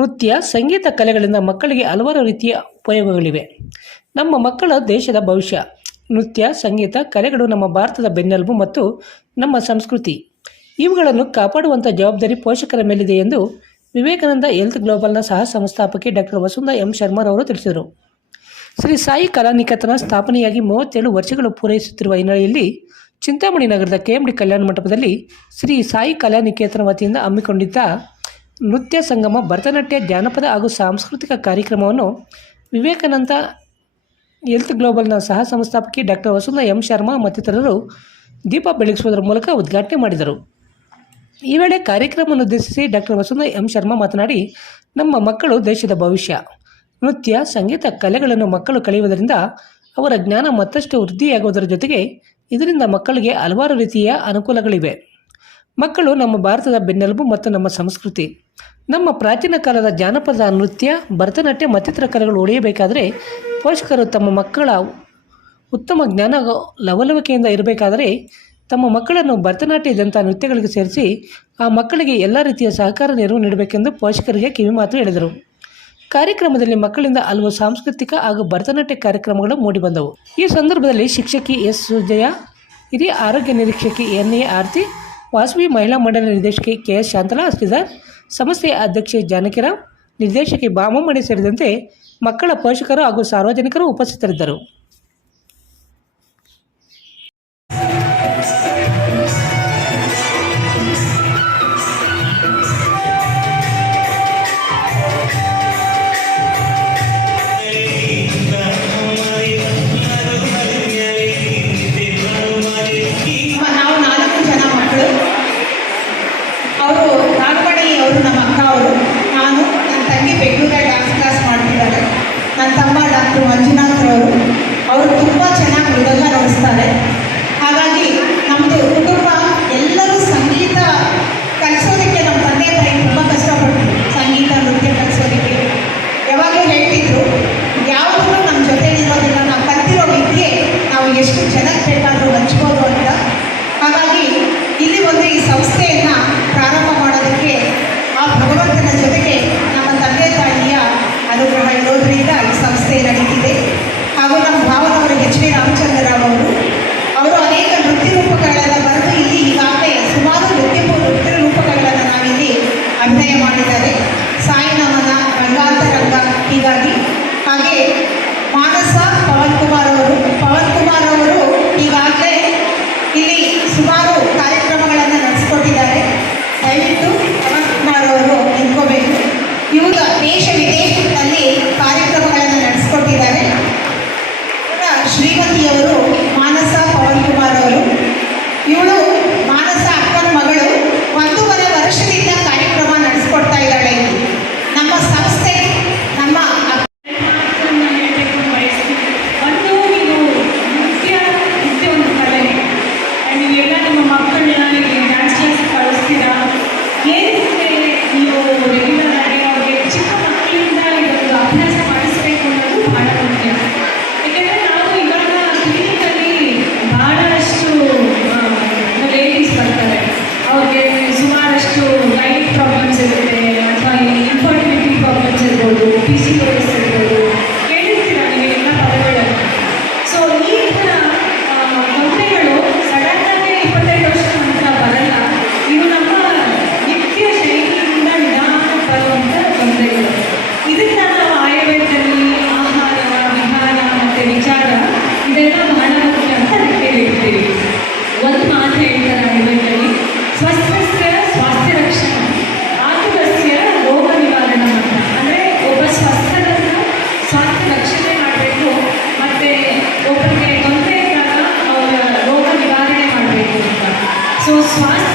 ನೃತ್ಯ, ಸಂಗೀತ ಕಲೆಗಳಿಂದ ಮಕ್ಕಳಿಗೆ ಹಲವಾರು ರೀತಿಯ ಉಪಯೋಗಗಳಿವೆ. ನಮ್ಮ ಮಕ್ಕಳ ದೇಶದ ಭವಿಷ್ಯ. ನೃತ್ಯ, ಸಂಗೀತ ಕಲೆಗಳು ನಮ್ಮ ಭಾರತದ ಬೆನ್ನೆಲುಬು ಮತ್ತು ನಮ್ಮ ಸಂಸ್ಕೃತಿ. ಇವುಗಳನ್ನು ಕಾಪಾಡುವಂಥ ಜವಾಬ್ದಾರಿ ಪೋಷಕರ ಮೇಲಿದೆ ಎಂದು ವಿವೇಕಾನಂದ ಹೆಲ್ತ್ ಗ್ಲೋಬಲ್ನ ಸಹ ಸಂಸ್ಥಾಪಕಿ ಡಾಕ್ಟರ್ ವಸುಂಧರಾ ಎಂ ಶರ್ಮರವರು ತಿಳಿಸಿದರು. ಶ್ರೀ ಸಾಯಿ ಕಲಾನಿಕೇತನ ಸ್ಥಾಪನೆಯಾಗಿ 37 ವರ್ಷಗಳು ಪೂರೈಸುತ್ತಿರುವ ಹಿನ್ನೆಲೆಯಲ್ಲಿ ಚಿಂತಾಮಣಿ ನಗರದ KMD ಕಲ್ಯಾಣ ಮಂಟಪದಲ್ಲಿ ಶ್ರೀ ಸಾಯಿ ಕಲಾನಿಕೇತನ ವತಿಯಿಂದ ಹಮ್ಮಿಕೊಂಡಿದ್ದ ನೃತ್ಯ ಸಂಗಮ, ಭರತನಾಟ್ಯ, ಜಾನಪದ ಹಾಗೂ ಸಾಂಸ್ಕೃತಿಕ ಕಾರ್ಯಕ್ರಮವನ್ನು ವಿವೇಕಾನಂದ ಹೆಲ್ತ್ ಗ್ಲೋಬಲ್ನ ಸಹ ಸಂಸ್ಥಾಪಕಿ ಡಾಕ್ಟರ್ ವಸುಂಧರಾ ಎಂ ಶರ್ಮಾ ಮತ್ತಿತರರು ದೀಪ ಬೆಳಗಿಸುವುದರ ಮೂಲಕ ಉದ್ಘಾಟನೆ ಮಾಡಿದರು. ಈ ವೇಳೆ ಕಾರ್ಯಕ್ರಮವನ್ನು ಉದ್ದೇಶಿಸಿ ಡಾಕ್ಟರ್ ವಸುಂಧರಾ ಎಂ ಶರ್ಮಾ ಮಾತನಾಡಿ, ನಮ್ಮ ಮಕ್ಕಳು ದೇಶದ ಭವಿಷ್ಯ. ನೃತ್ಯ, ಸಂಗೀತ ಕಲೆಗಳನ್ನು ಮಕ್ಕಳು ಕಲಿಯುವುದರಿಂದ ಅವರ ಜ್ಞಾನ ಮತ್ತಷ್ಟು ವೃದ್ಧಿಯಾಗುವುದರ ಜೊತೆಗೆ ಇದರಿಂದ ಮಕ್ಕಳಿಗೆ ಹಲವಾರು ರೀತಿಯ ಅನುಕೂಲಗಳಿವೆ. ಮಕ್ಕಳು ನಮ್ಮ ಭಾರತದ ಬೆನ್ನೆಲುಬು ಮತ್ತು ನಮ್ಮ ಸಂಸ್ಕೃತಿ. ನಮ್ಮ ಪ್ರಾಚೀನ ಕಾಲದ ಜಾನಪದ ನೃತ್ಯ, ಭರತನಾಟ್ಯ ಮತ್ತಿತರ ಕಲೆಗಳು ಉಳಿಯಬೇಕಾದರೆ ಪೋಷಕರು ತಮ್ಮ ಮಕ್ಕಳ ಉತ್ತಮ ಜ್ಞಾನ ಲವಲವಿಕೆಯಿಂದ ಇರಬೇಕಾದರೆ ತಮ್ಮ ಮಕ್ಕಳನ್ನು ಭರತನಾಟ್ಯದಂಥ ನೃತ್ಯಗಳಿಗೆ ಸೇರಿಸಿ ಆ ಮಕ್ಕಳಿಗೆ ಎಲ್ಲ ರೀತಿಯ ಸಹಕಾರ ನೆರವು ನೀಡಬೇಕೆಂದು ಪೋಷಕರಿಗೆ ಕಿವಿಮಾತು ಹೇಳಿದರು. ಕಾರ್ಯಕ್ರಮದಲ್ಲಿ ಮಕ್ಕಳಿಂದ ಹಲವು ಸಾಂಸ್ಕೃತಿಕ ಹಾಗೂ ಭರತನಾಟ್ಯ ಕಾರ್ಯಕ್ರಮಗಳು ಮೂಡಿಬಂದವು. ಈ ಸಂದರ್ಭದಲ್ಲಿ ಶಿಕ್ಷಕಿ ಎಸ್ ಸುಜಯ, ಹಿರಿಯ ಆರೋಗ್ಯ ನಿರೀಕ್ಷಕಿ NA ಆರತಿ, ವಾಸವಿ ಮಹಿಳಾ ಮಂಡಳಿ ನಿರ್ದೇಶಕಿ KS ಶಾಂತಲಾ ಶ್ರೀಧರ್, ಸಂಸ್ಥೆಯ ಅಧ್ಯಕ್ಷೆ ಜಾನಕಿರಾಮ್, ನಿರ್ದೇಶಕಿ ಭಾಮಮಣಿ ಸೇರಿದಂತೆ ಮಕ್ಕಳ ಪೋಷಕರು ಹಾಗೂ ಸಾರ್ವಜನಿಕರು ಉಪಸ್ಥಿತರಿದ್ದರು. ನಮ್ಮ ಅಕ್ಕ ಅವರು, ನಾನು, ನನ್ನ ತಂಗಿ ಬೆಂಗಳೂರಲ್ಲಿ ಡ್ಯಾನ್ಸ್ ಕ್ಲಾಸ್ ಮಾಡ್ತಿದ್ದಾರೆ. ನನ್ನ ತಮ್ಮ ಡಾಕ್ಟರ್ ಮಂಜುನಾಥ್ರವರು, ಅವರು ತುಂಬ ಚೆನ್ನಾಗಿ ಮೃದಂಗ ನುಡಿಸ್ತಾರೆ. ಹಾಗಾಗಿ ನಮ್ಮದು ಕುಟುಂಬ ಎಲ್ಲರೂ ಸಂಗೀತ ಕಲಿಸೋದಕ್ಕೆ ನಮ್ಮ ತಂದೆ ತಾಯಿ ತುಂಬ ಕಷ್ಟಪಟ್ಟರು. ಸಂಗೀತ ನೃತ್ಯ ಕಲಿಸೋದಕ್ಕೆ ಯಾವಾಗಲೂ ಹೇಳ್ತಿದ್ರು, ಯಾವುದೂ ನಮ್ಮ ಜೊತೆಲಿರೋದಿಲ್ಲ, ನಾವು ಕಲ್ತಿರೋ ವಿದ್ಯೆ ನಾವು ಎಷ್ಟು ಜನಕ್ಕೆ ಬೇಕಾದರೂ ಹಂಚ್ಬೋದು ಅಂತ. ಹಾಗಾಗಿ ಇಲ್ಲಿ ಒಂದು ಈ ಸಂಸ್ಥೆಯನ್ನು ಪ್ರಾರಂಭ ಮಾಡೋದಕ್ಕೆ ಆ ಭಗವಂತನ ಜೊತೆಗೆ ನಮ್ಮ ತಂದೆ ತಾಯಿಯ ಅನುಗ್ರಹ ಇರೋದ್ರಿಂದ ಈ ಸಂಸ್ಥೆ ನಡೀತಿದೆ. ಹಾಗೂ ನಮ್ಮ ಭಾವನವರು HV ರಾಮಚಂದ್ರರಾವ್ ಅವರು ಅನೇಕ ನೃತ್ಯ ರೂಪಗಳನ್ನು ಬರೆದು ಇಲ್ಲಿ ಈಗಾಗಲೇ ಸುಮಾರು ನೃತ್ಯ ರೂಪಗಳನ್ನು ನಾವಿಲ್ಲಿ ಅಭಿನಯ ಮಾಡಿದ್ದಾರೆ. ಸಾಯಿ ನಮನ, ರಂಗಾಂತರಂಗ, ಹೀಗಾಗಿ ಹಾಗೆ ಮಾನಸ ಪವನ್ ಕುಮಾರ್ ಅವರು ಈಗಾಗಲೇ ಇಲ್ಲಿ ಸುಮಾರು ಕಾರ್ಯಕ್ರಮಗಳನ್ನು ನಡೆಸ್ಕೊಟ್ಟಿದ್ದಾರೆ. ದಯವಿಟ್ಟು ಪವನ್ ಕುಮಾರ್ ಅವರು ನಿಂತ್ಕೋಬೇಕು. ಇವರು ದೇಶ ವಿದೇಶಗಳಲ್ಲಿ ಕಾರ್ಯಕ್ರಮಗಳನ್ನು ನಡೆಸ್ಕೊಟ್ಟಿದ್ದಾರೆ. ಶ್ರೀಮತಿಯವರು ಮಾನಸ ಪವನ್ ಕುಮಾರ್ ಅವರು, ಇವಳು ಮಾನಸ ಅಕ್ಕನ ಮಗಳು, 1.5 ವರ್ಷದಿಂದ ಕಾರ್ಯಕ್ರಮ ನಡೆಸ್ಕೊಡ್ತಾ ಇದ್ದಾಳೆ. ನಮ್ಮ ಸಂಸ್ಥೆ ನಮ್ಮ स्वास्थ्य